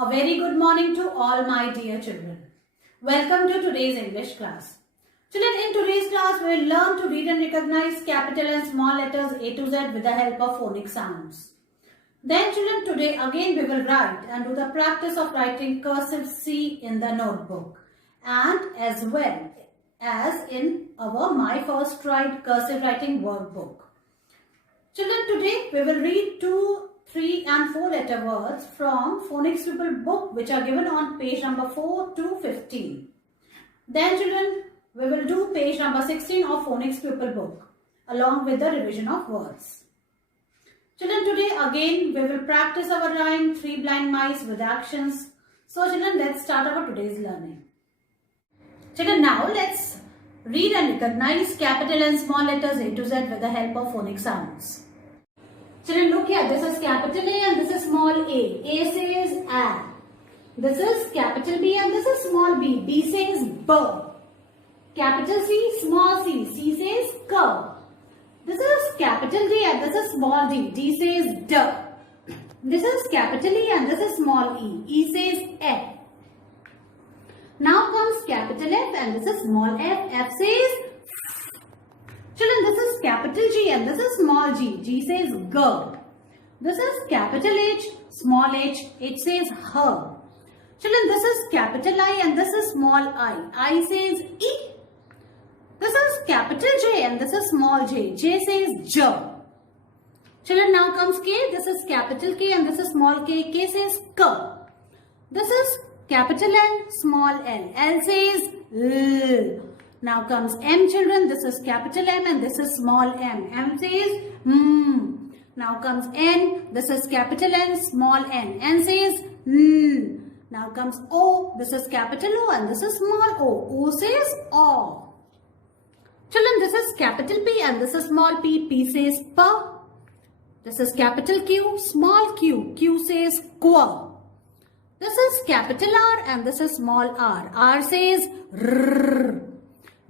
A very good morning to all my dear children. Welcome to today's English class. Children, in today's class, we will learn to read and recognize capital and small letters A to Z with the help of phonic sounds. Then children, today again we will write and do the practice of writing cursive C in the notebook and as well as in our My First Try cursive writing workbook. Children, today we will read 2, 3 and 4 letter words from Phonics Pupil book which are given on page number 4 to 15. Then children, we will do page number 16 of Phonics Pupil book along with the revision of words. Children, today again we will practice our rhyme 3 blind mice with actions. So children, let's start our today's learning. Children, now let's read and recognize capital and small letters A to Z with the help of phonic sounds. Children, look here. This is capital A and this is small a. A says A. This is capital B and this is small b. B says B. Capital C, small c. C says K. This is capital D and this is small d. D says D. This is capital E and this is small e. E says F. Now comes capital F and this is small f. F says F. Children, this is capital G and this is small g. G says G. This is capital H, small h. H says H. Children, this is capital I and this is small I. I says E. This is capital J and this is small j. J says J. Children, now comes K. This is capital K and this is small k. K says K. This is capital L, small l. L says L. Now comes M, children. This is capital M and this is small m. M says M. Now comes N. This is capital N, small n. N says N. Now comes O. This is capital O and this is small o. O says O. Children, this is capital P and this is small p. P says P. This is capital Q, small q. Q says Qu. This is capital R and this is small r. R says R.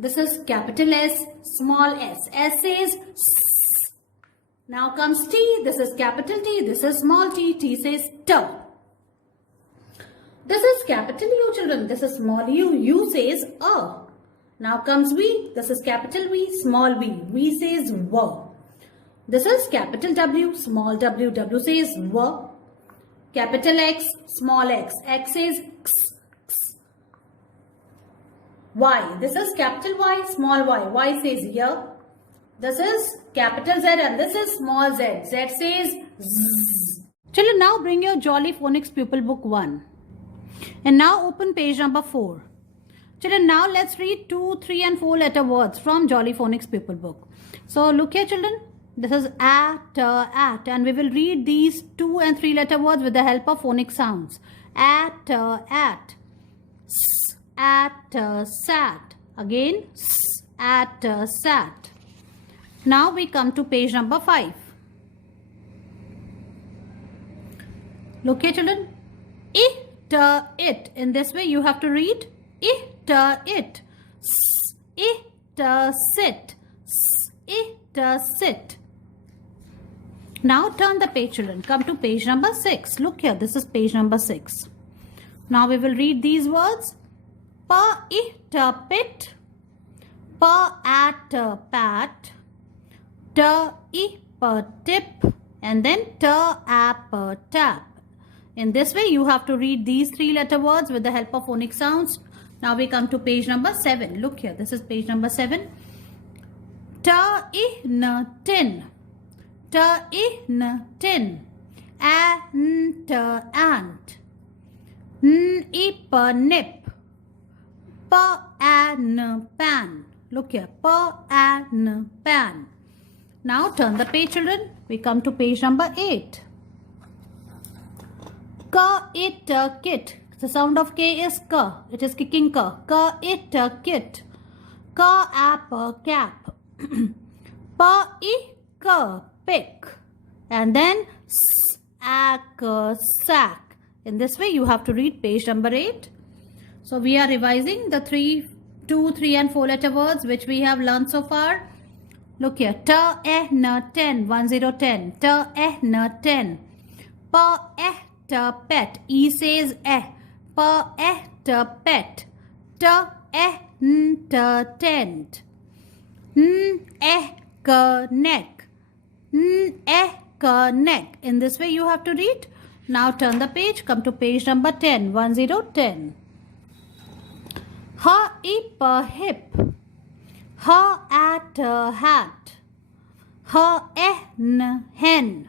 This is capital S, small s. S says S. Now comes T. This is capital T. This is small t. T says T. This is capital U, children. This is small u. U says A. Now comes V. This is capital V, small v. V says V. This is capital W, small w. W says V. Capital X, small x. X says X. X. Y. This is capital Y, small y. Y says Y. This is capital Z and this is small z. Z says Z. Children, now bring your Jolly Phonics Pupil Book 1. And now open page number 4. Children, now let's read 2, 3 and 4 letter words from Jolly Phonics Pupil Book. So look here, children. This is at and we will read these 2 and 3 letter words with the help of phonic sounds. At, s, at, sat. Again, s, at, sat. Now we come to page number 5. Look here, children. It. In this way you have to read it. S, sit. S, sit. Now turn the page, children. Come to page number 6. Look here. This is page number 6. Now we will read these words. Pit. At pat. Tip. And then tap. In this way you have to read these 3 letter words with the help of phonic sounds. Now we come to page number 7. Look here. This is page number 7. Tin. Ant. Nip. Pan. Look here. Pan. Now turn the page, children. We come to page number 8. Kit. The sound of K is K. It is kicking K. Kit. Cap. Pick. And then sack. In this way you have to read page number 8. So we are revising the 2, 3 and 4 letter words which we have learned so far. Look here. 10. 10. 10. 10. pet. E says eh. Pet. Tent. Neck. Neck. In this way you have to read. Now turn the page. Come to page number 10. 10. Hip. Hat. Hen.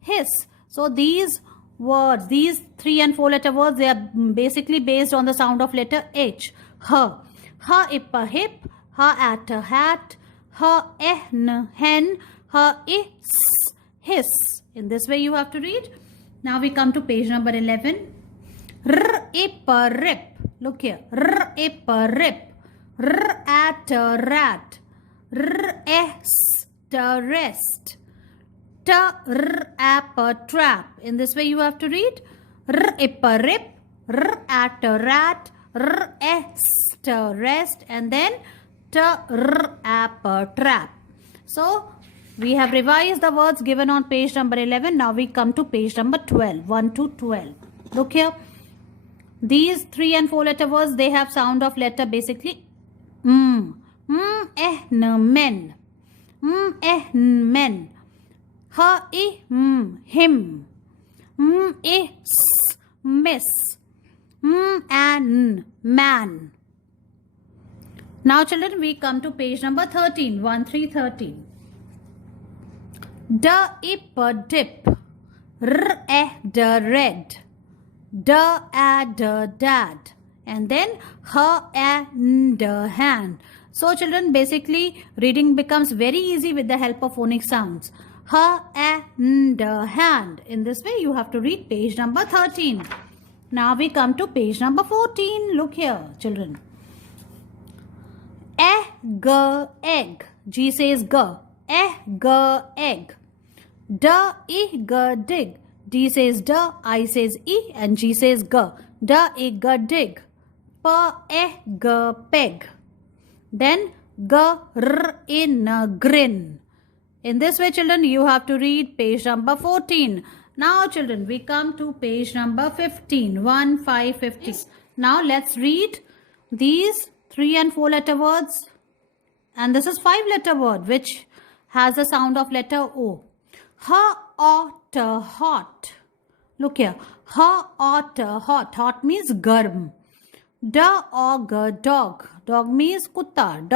His. So these words, these 3 and 4 letter words, they are basically based on the sound of letter H. Hip a hip, at a hat, hen, his. In this way you have to read. Now we come to page number 11. Rip. Look here. Rip. At a rat. Rest. A trap. In this way you have to read. Rip. At a rat. Rest. And then a trap. So we have revised the words given on page number 11. Now we come to page number 12. 1 to 12. Look here. These 3 and 4 letter words, they have sound of letter basically men. Men. Him. Miss. And man. Now children, we come to page number 13. 13. Dip. Red. Dad. And then hand. So children, basically reading becomes very easy with the help of phonic sounds. Hand. In this way you have to read page number 13. Now we come to page number 14. Look here children. Egg. G says g. Egg. Dig. D says d, I says e, and G says g. Dig. Peg. Then grin. In this way children, you have to read page number 14. Now children, we come to page number 15. 15. Now let's read these 3 and 4 letter words. And this is 5 letter word which has the sound of letter O. Hot. Look here. Hot. Hot means garm. Dog. Dog means kutta.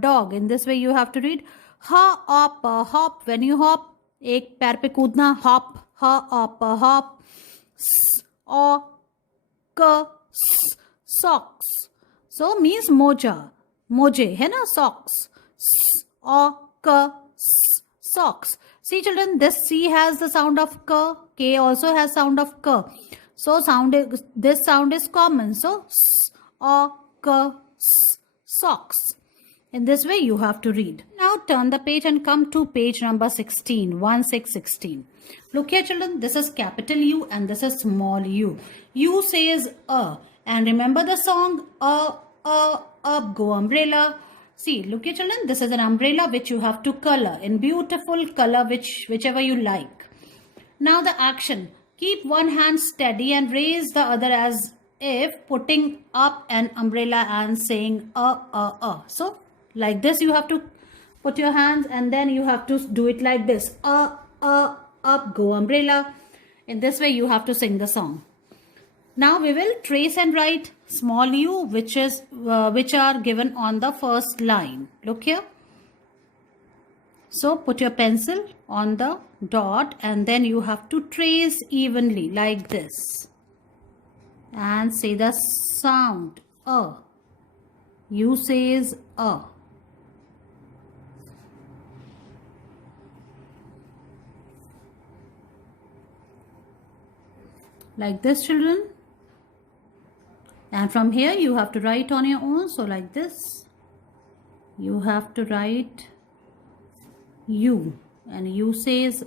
Dog. In this way you have to read hop. When you hop, एक पैर पे कूदना. Hop. Socks. So means moje है ना, socks. Socks. See children, this C has the sound of K also has sound of K. So this sound is common. So socks. In this way you have to read. Now turn the page and come to page number 16. 16. Look here children, this is capital U and this is small u. U says and remember the song up go umbrella. See, look here children, this is an umbrella which you have to color in beautiful color whichever you like. Now the action. Keep one hand steady and raise the other as if putting up an umbrella and saying So like this you have to put your hands and then you have to do it like this. Up go umbrella. In this way you have to sing the song. Now we will trace and write small u which are given on the first line. Look here. So put your pencil on the dot and then you have to trace evenly like this. And say the sound U says like this children. And from here you have to write on your own. So like this. You have to write U. And U says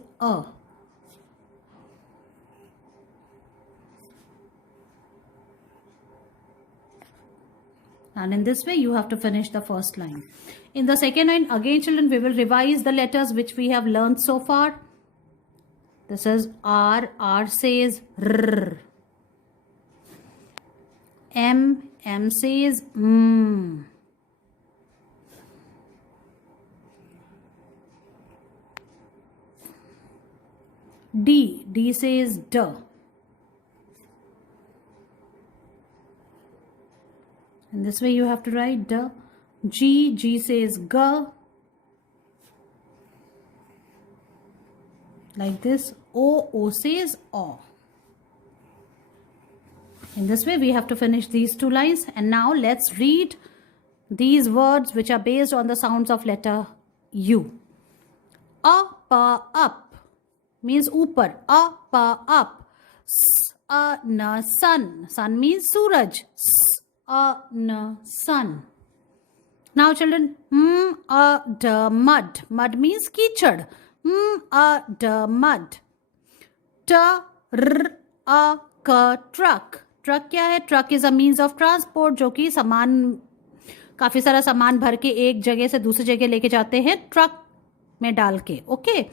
And in this way you have to finish the first line. In the second line again children we will revise the letters which we have learned so far. This is R. R says R. M. M says M. D. D says D. And this way you have to write D. G. G says G. Like this. O. O says O. In this way we have to finish these two lines. And now let's read these words which are based on the sounds of letter U. Up, up means upar. Up, up. S, n, sun. Sun means Suraj. S, n, sun. Now children, d, mud. Mud means kichad. D, mud. T, r, k, truck. Truck क्या है? Truck is a means of transport जो कि सामान, काफी सारा सामान भर के एक जगह से दूसरी जगह लेके जाते हैं ट्रक में डाल के. ओके,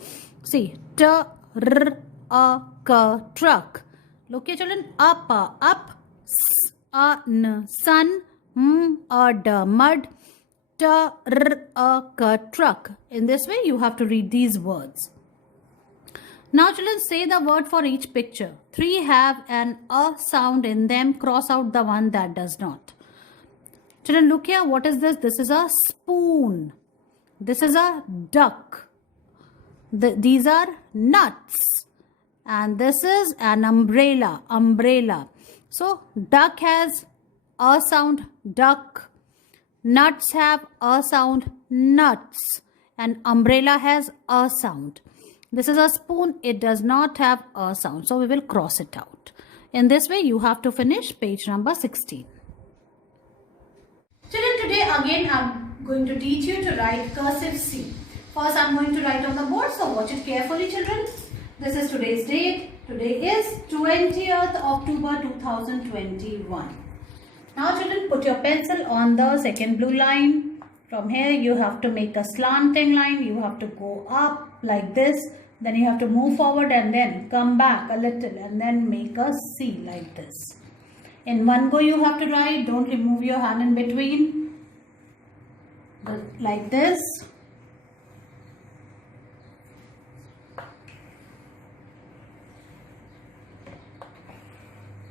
सी ट र अ क ट्रक. लोग के चिल्ड्रन, अप अप, स अ न सन, म अ ड मड, ट r u c truck. In this way you have to read these words. Now children, say the word for each picture. 3 have an a sound in them. Cross out the one that does not. Children, look here. What is this? This is a spoon. This is a duck. These are nuts. And this is an umbrella. Umbrella. So duck has a sound. Duck. Nuts have a sound. Nuts. And umbrella has a sound. This is a spoon. It does not have a sound. So we will cross it out. In this way, you have to finish page number 16. Children, today again I'm going to teach you to write cursive C. First, I'm going to write on the board. So watch it carefully, children. This is today's date. Today is 20th October 2021. Now, children, put your pencil on the second blue line. From here, you have to make a slanting line. You have to go up like this. Then you have to move forward and then come back a little and then make a C like this. In one go, you have to write. Don't remove your hand in between. Like this.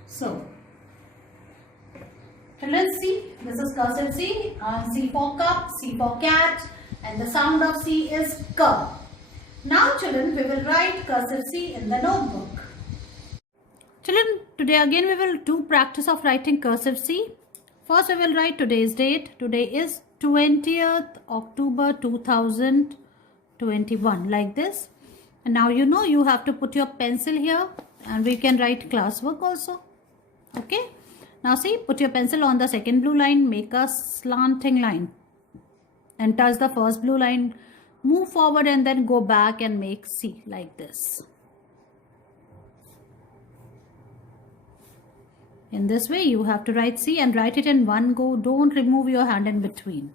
So, children, see, this is cursive C. C for cup, C for cat, and the sound of C is K. Now, children, we will write cursive C in the notebook. Children, today again we will do practice of writing cursive C. First, we will write today's date. Today is 20th October 2021, like this. And now you know you have to put your pencil here, and we can write classwork also. Okay. Now see, put your pencil on the second blue line, make a slanting line and touch the first blue line, move forward and then go back and make C like this. In this way you have to write C and write it in one go. Don't remove your hand in between.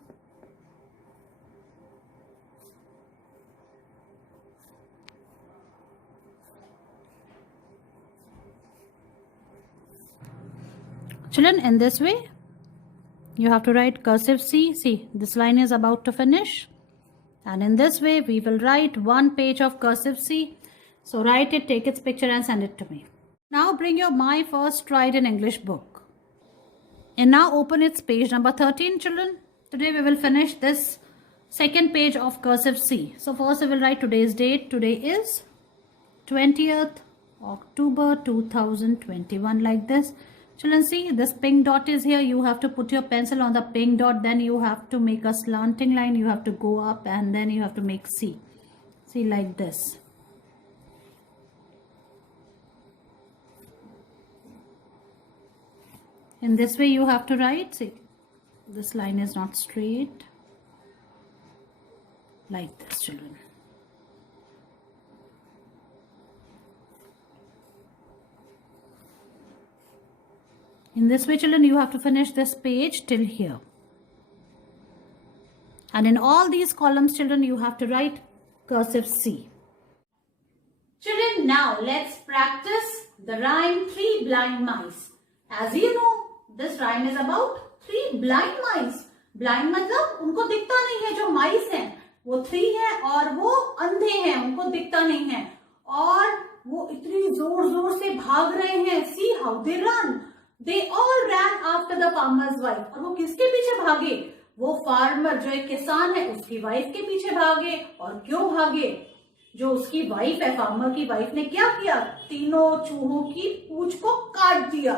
Children, in this way, you have to write cursive C. See, this line is about to finish. And in this way, we will write one page of cursive C. So write it, take its picture and send it to me. Now bring your My First Stride in English book. And now open its page number 13, children. Today we will finish this second page of cursive C. So first we will write today's date. Today is 20th October 2021, like this. Children, see, this pink dot is here. You have to put your pencil on the pink dot. Then you have to make a slanting line. You have to go up and then you have to make C. See, like this. In this way you have to write. See, this line is not straight. Like this, children. In this way, children, you have to finish this page till here. And in all these columns, children, you have to write cursive C. Children, Children, now let's practice the rhyme Three Blind Mice. As you know, this rhyme is about three blind mice. Blind मतलब उनको दिखता नहीं है, जो mice हैं वो 3 हैं और वो अंधे हैं, उनको दिखता नहीं है और वो इतनी जोर जोर से भाग रहे हैं. See how they run. They all ran after the farmer's wife. और वो किसके पीछे भागे? वो फार्मर जो एक किसान है उसकी वाइफ के पीछे भागे. और क्यों भागे? जो उसकी वाइफ है, फार्मर की वाइफ ने क्या किया? तीनों चूहों की पूंछ को काट दिया.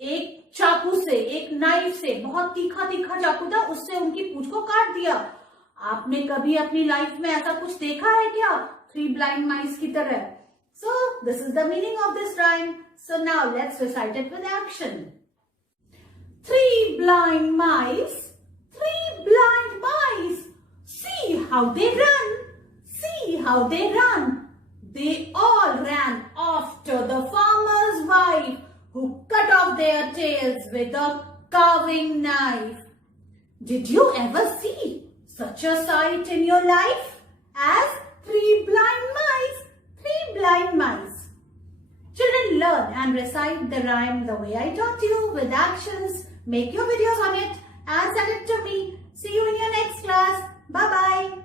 एक चाकू से, एक नाइफ से, बहुत तीखा तीखा चाकू था, उससे उनकी पूंछ को काट दिया. आपने कभी अपनी लाइफ में ऐसा कुछ देखा है क्या? थ्री ब्लाइंड माइस की तरह. So this is the meaning of this rhyme. So now let's recite it with action. Three blind mice, three blind mice. See how they run. See how they run. They all ran after the farmer's wife, who cut off their tails with a carving knife. Did you ever see such a sight in your life as three blind mice? Three blind mice. Children, learn and recite the rhyme the way I taught you with actions. Make your videos on it and send it to me. See you in your next class. Bye-bye.